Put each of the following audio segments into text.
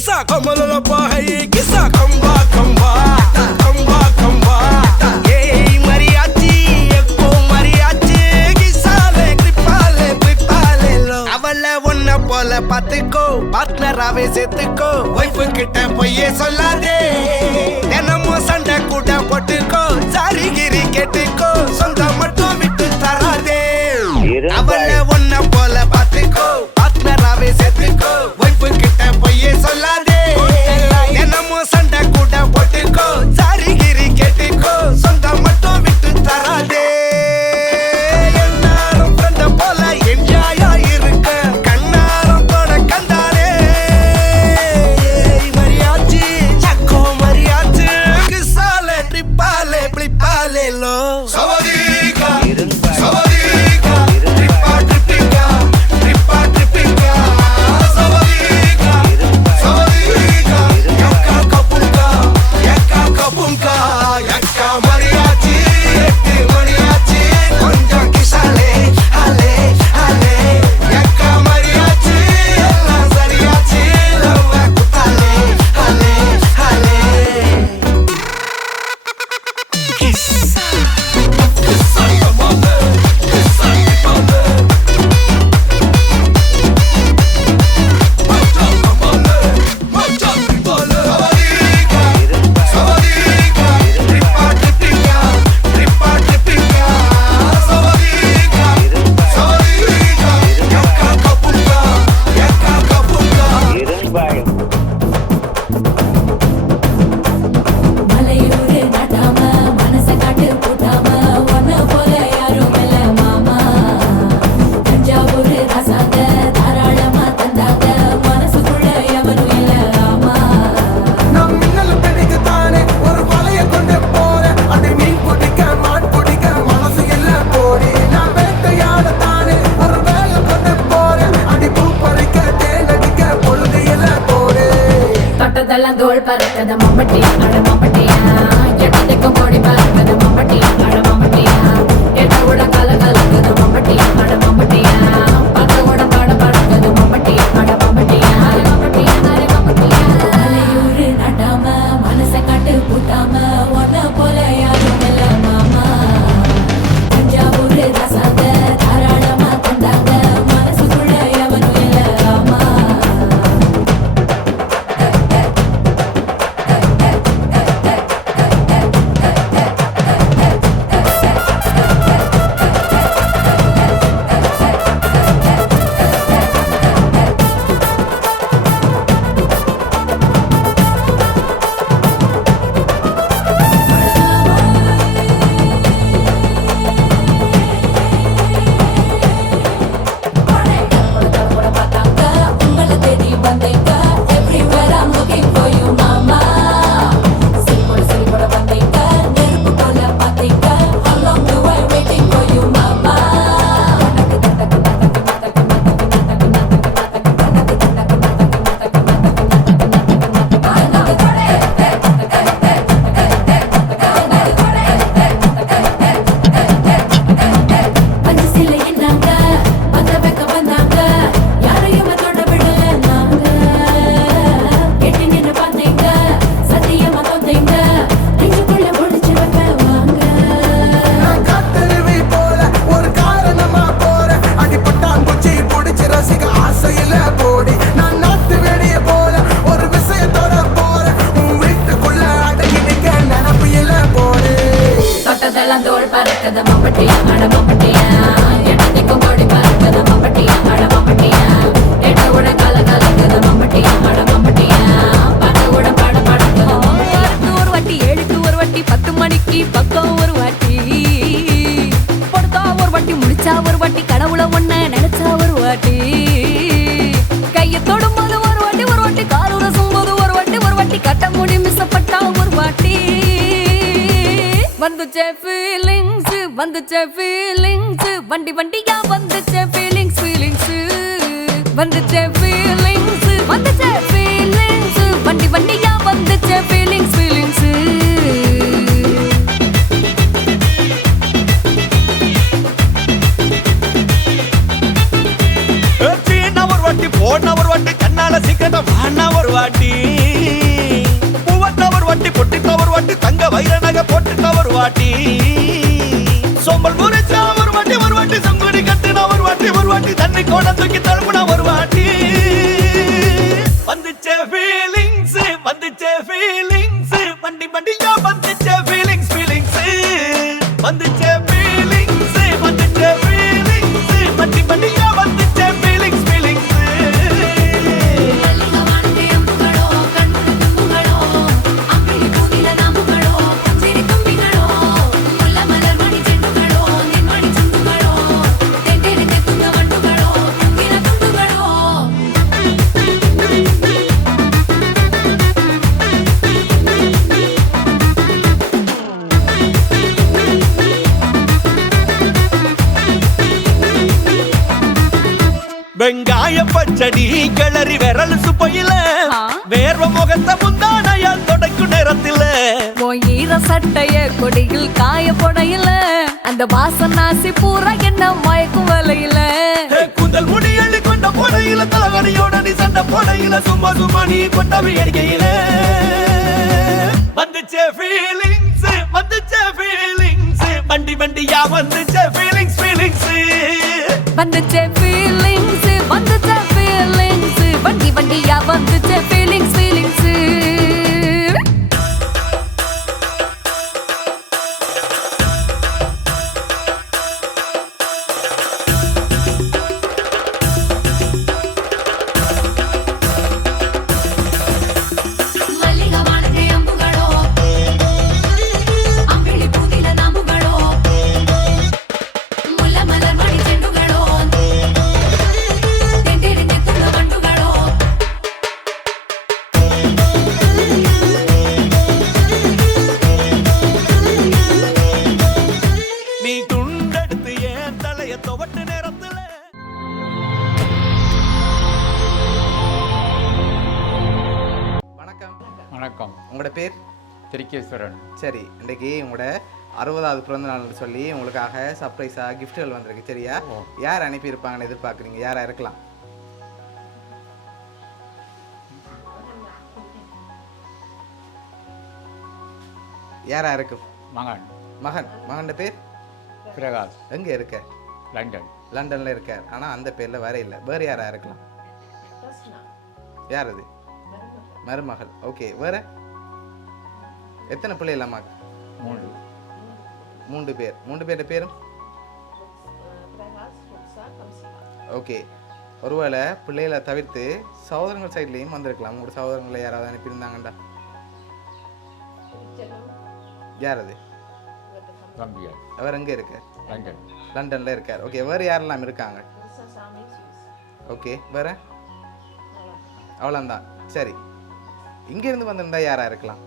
కిసా కొమ్మలలో పాయి కిసా కంబా కంబా కంబా కంబా போல பாத்துக்கோ பார்ட்னராவே சேர்த்துக்கோ. ஒய்ஃபு கிட்ட பொய்யே சொல்லாதே. தினமும் சண்டை கூட போட்டுக்கோ. சாரிகிரி கேட்டுக்கோ. சொந்த ఆడమొకటి ఆడమొకటి வந்துச்சே ஃபீலிங்ஸ் வந்துச்சே ஃபீலிங்ஸ் வண்டி வண்டியா வந்துச்சே ஃபீலிங்ஸ் ஃபீலிங்ஸ் வந்துச்சே ஃபீலிங்ஸ் வந்துச்சே ஃபீலிங்ஸ் வண்டி வண்டியா வந்துச்சே ஃபீலிங்ஸ் ஃபீலிங்ஸ் போன ஒரு வாட்டி கண்ணால சீக்கிரத்தை வாண்ணா ஒரு வாட்டி. ஒரு வட்டு தங்க வைர நகை போட்டுட்ட ஒரு வாட்டி சோம்பல் முறைச்சா ஒரு வாட்டி ஒரு வாட்டி சங்குடி கட்டுனா ஒரு வாட்டி ஒரு வாட்டி தண்ணி கோணம் தூக்கி தழுப்புனா ஒரு வாட்டி வந்துச்சே ஃபீலிங்ஸ் வந்துச்சே ஃபீலிங்ஸ் வண்டி வண்டியா வந்து பச்சடி கிளறி விரல் சுப்பையில. வேர்வ முகத்தை முந்தானையால் தொடக்கும் நேரத்தில. ஈர சட்டைய கொடியில் காய போடையில அந்த வாசம் நாசி பூரா என்ன மயக்கும் வலையில. கூந்தல் முடி அள்ளி கொண்ட போடையில தலகடியோட நீ சண்டை போடையில சும்மா சும்மா நீ கொண்டவி அடிக்கையில வந்துச்சே ஃபீலிங்ஸ் வந்துச்சே ஃபீலிங்ஸ் வண்டி வண்டியா வந்துச்சே ஃபீலிங்ஸ் ஃபீலிங்ஸ் வந்துச்சே ஃபீலிங்ஸ் வந்துச்சே ஃபீலிங்ஸ் திருக்கேஸ்வரன் சரி இன்றைக்கு உங்களோட அறுபதாவது பிறந்த நாள்னு சொல்லி உங்களுக்காக சர்ப்ரைஸாக கிஃப்ட்டுகள் வந்திருக்கு சரியா? யார் அனுப்பியிருப்பாங்கன்னு எதிர்பார்க்குறீங்க? யாரா இருக்கலாம் யாரா இருக்கும் மகன். மகன். மகன் பேர்? பிரகாஷ். எங்கே இருக்க? லண்டன். லண்டன்ல இருக்கார். ஆனா அந்த பேர்ல வேற இல்லை. வேற யாரா இருக்கலாம் யார் அது? மருமகள். ஓகே வேற? எத்தனை பிள்ளைகள் அம்மா மூன்று. மூன்று பேர். மூன்று பேர் பேரும்? ஓகே. ஒருவேளை பிள்ளைகளை தவிர்த்து சகோதரங்கள் சைட்லேயும் வந்திருக்கலாம். உங்களோட சகோதரங்களை யாராவது அனுப்பியிருந்தாங்கண்டா? யார் அது? அவர் எங்கே இருக்கார் லண்டன். லண்டன்ல இருக்கார். ஓகே வேறு யாரெல்லாம் இருக்காங்க? ஓகே வேற? அவ்வளோந்தான் சரி. இங்கேருந்து வந்திருந்தா யாரா இருக்கலாம்?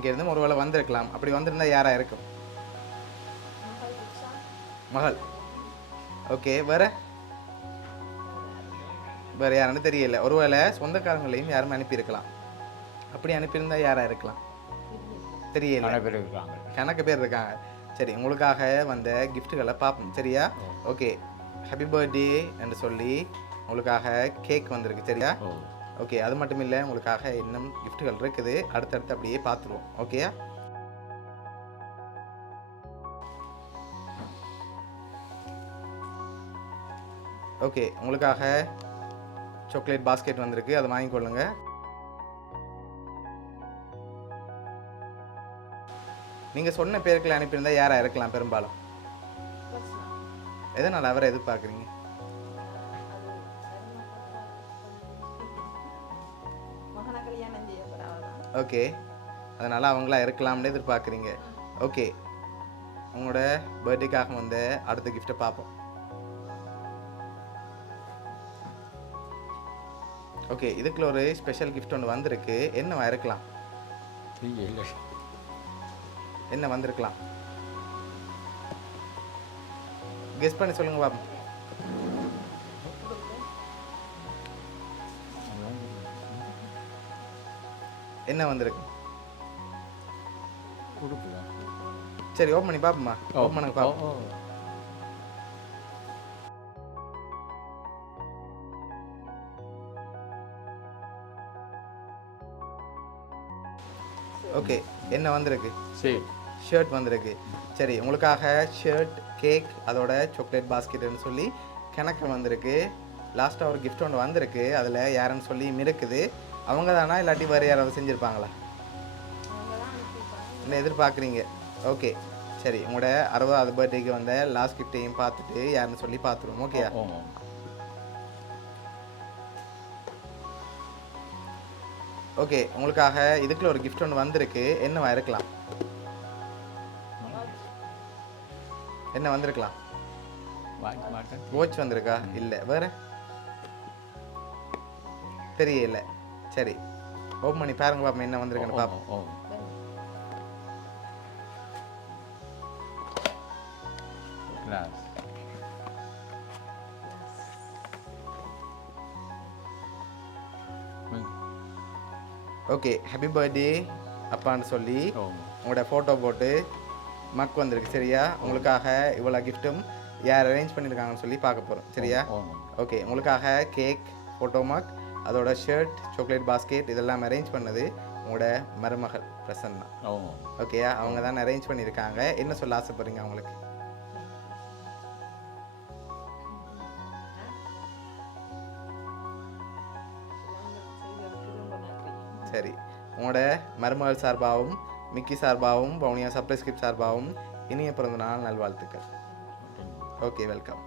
இங்கேருந்து ஒருவேளை வந்திருக்கலாம். அப்படி வந்திருந்தா யாரா இருக்கும்? மகள். ஓகே வேற? வேற யாருன்னு தெரியல. ஒருவேளை சொந்தக்காரங்களையும் யாரும் அனுப்பியிருக்கலாம். அப்படி அனுப்பியிருந்தா யாரா இருக்கலாம்? தெரியல. பேர் இருக்கிறாங்க கணக்கு பேர் இருக்காங்க. சரி உங்களுக்காக வந்த கிஃப்ட்டுகளை பார்ப்போம். சரியா? ஓகே. ஹாப்பி பர்த்டே என்று சொல்லி உங்களுக்காக கேக் வந்திருக்கு. சரியா? ஓகே அது மட்டும் இல்லை உங்களுக்காக இன்னும் கிஃப்ட்டுகள் இருக்குது. அடுத்தடுத்து அப்படியே பார்த்துருவோம். ஓகேயா ஓகே உங்களுக்காக சாக்லேட் பாஸ்கெட் வந்திருக்கு. அதை வாங்கிக்கொள்ளுங்க நீங்கள் சொன்ன பேருக்குள்ள அனுப்பியிருந்தா யாரா இருக்கலாம் பெரும்பாலும்? எதனால் அவரை எதிர்பார்க்குறீங்க? ஓகே அதனால் அவங்களா இருக்கலாம்னு எதிர்பார்க்குறீங்க. ஓகே உங்களோட பர்த்டேக்காக வந்த அடுத்த கிஃப்ட்டை பார்ப்போம். ஓகே இதுக்குள்ள ஒரு ஸ்பெஷல் கிஃப்ட் ஒன்று வந்திருக்கு. என்னவா இருக்கலாம்? என்ன வந்திருக்கலாம்? கெஸ் பண்ணி சொல்லுங்க பாப்போம். என்ன வந்திருக்கு? சரி ஓப்பன் பண்ணி பாப்போமா ஓப்பன் பண்ணி பாப்போம். ஓ ஓகே என்ன வந்திருக்கு? சரி. ஷர்ட் வந்திருக்கு. சரி உங்களுக்காக ஷர்ட் கேக் அதோட சாக்லேட் பாஸ்கெட்னு சொல்லி கணக்கு வந்திருக்கு. லாஸ்ட்டாக ஒரு gift ஒன்று வந்திருக்கு. அதில் யாருன்னு சொல்லி இருக்குது அவங்க தானா இல்லாட்டி வேறு யாராவது செஞ்சுருப்பாங்களா? இல்லை எதிர்பார்க்குறீங்க? ஓகே. சரி உங்களோட அறுபதாவது பர்த்டேக்கு வந்த லாஸ்ட் கிஃப்டையும் பார்த்துட்டு யாருன்னு சொல்லி பார்த்துருவோம். ஓம் ஓகே உங்களுக்காக இதுக்குள்ள ஒரு gift ஒன்று வந்திருக்கு. என்னவா இருக்கலாம்? என்ன வந்திருக்கலாம்? வாட்ச் வந்திருக்கா? இல்லை. வேற? தெரியல. சரி ஓப்பன் பண்ணி பாருங்க பாப்போம் என்ன வந்திருக்குன்னு ஓம் கிளாஸ் ஓகே ஹாப்பி பர்த்டே அப்பான்னு சொல்லி உங்களோட ஃபோட்டோ போட்டு மக் வந்திருக்கு சரியா? உங்களுக்காக இவ்வளோ கிஃப்ட்டும் யார் அரேஞ்ச் பண்ணியிருக்காங்கன்னு சொல்லி பார்க்க போகிறோம் சரியா? ஓகே உங்களுக்காக கேக் ஃபோட்டோ மக் அதோட ஷர்ட் சாக்லேட் பாஸ்கெட் இதெல்லாம் அரேஞ்ச் பண்ணது உங்களோட மருமகள் பிரசன்னா. ஓகேயா அவங்க தான் அரேஞ்ச் பண்ணியிருக்காங்க. என்ன சொல்ல ஆசைப்படுறீங்க அவங்களுக்கு? சரி. உங்களோட மருமகள் சார்பாகவும் மிக்கி சார்பாகவும் பவுனியா சப்ளை ஸ்கிரிப்ட் சார்பாகவும் இனிய பிறந்த நாள் நல்வாழ்த்துக்கள் ஓகே வெல்கம்